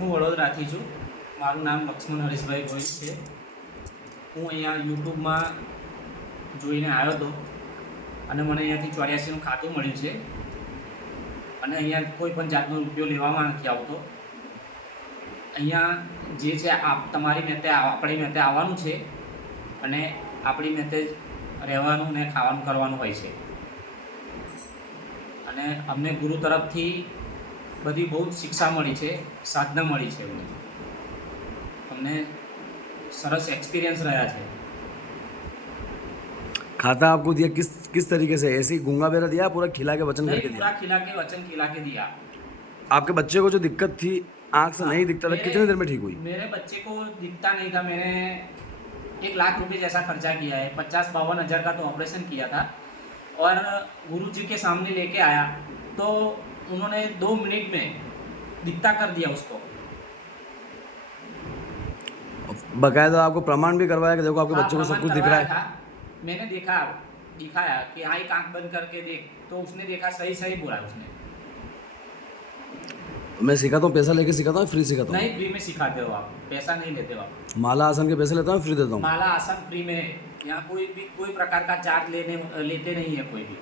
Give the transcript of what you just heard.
હું વડોદરાથી છું. મારું નામ લક્ષ્મણ હરેશભાઈ ગોહિલ છે. હું અહીંયા યુટ્યુબમાં જોઈને આવ્યો હતો અને મને અહીંયાથી 84નું ખાતું મળ્યું છે અને અહીંયા કોઈ પણ જાતનો રૂપિયો લેવામાં નથી આવતો. અહીંયા જે છે તમારી મેતે આપણી મેતે આવવાનું છે અને આપણી મેતે રહેવાનું ને ખાવાનું કરવાનું હોય છે. અને અમને ગુરુ તરફથી બધી બહુ જ શિક્ષા મળી છે, સાધના મળી છે. અમને સરસ एक्सपीरियंस रहा है. खाता आपको दिया किस तरीके से? ऐसे ही गूंगा बेरा दिया, पूरा खिला के वचन करके दिया? पूरा खिला के वचन खिला के दिया. आपके बच्चे को जो दिक्कत थी, आँख से नहीं दिखता था, कितने देर में ठीक हुई? मेरे बच्चे को दिखता नहीं था. मैंने 1 लाख रुपए जैसा खर्चा किया है. 50-52 हज़ार का तो ऑपरेशन किया था और गुरु जी के सामने लेके आया तो उन्होंने 2 मिनट में दिखता कर दिया उसको. बकायदा आपको प्रमाण भी करवाया कि देखो आपके बच्चे को सब कुछ दिख रहा है? मैंने देखा, दिखाया कि हाँ एक आँख बंद करके देख, तो उसने देखा, सही सही बोला उसने. मैं सिखाता हूँ, पैसा लेके सिखाता हूँ, फ्री सिखाता हूँ? नहीं, फ्री में सिखाते हो आप, पैसा नहीं लेते हो आप. माला आसन के पैसे लेता हूँ, फ्री देता हूँ? माला आसन फ्री में. यहाँ कोई प्रकार का चार्ज लेते नहीं है कोई भी.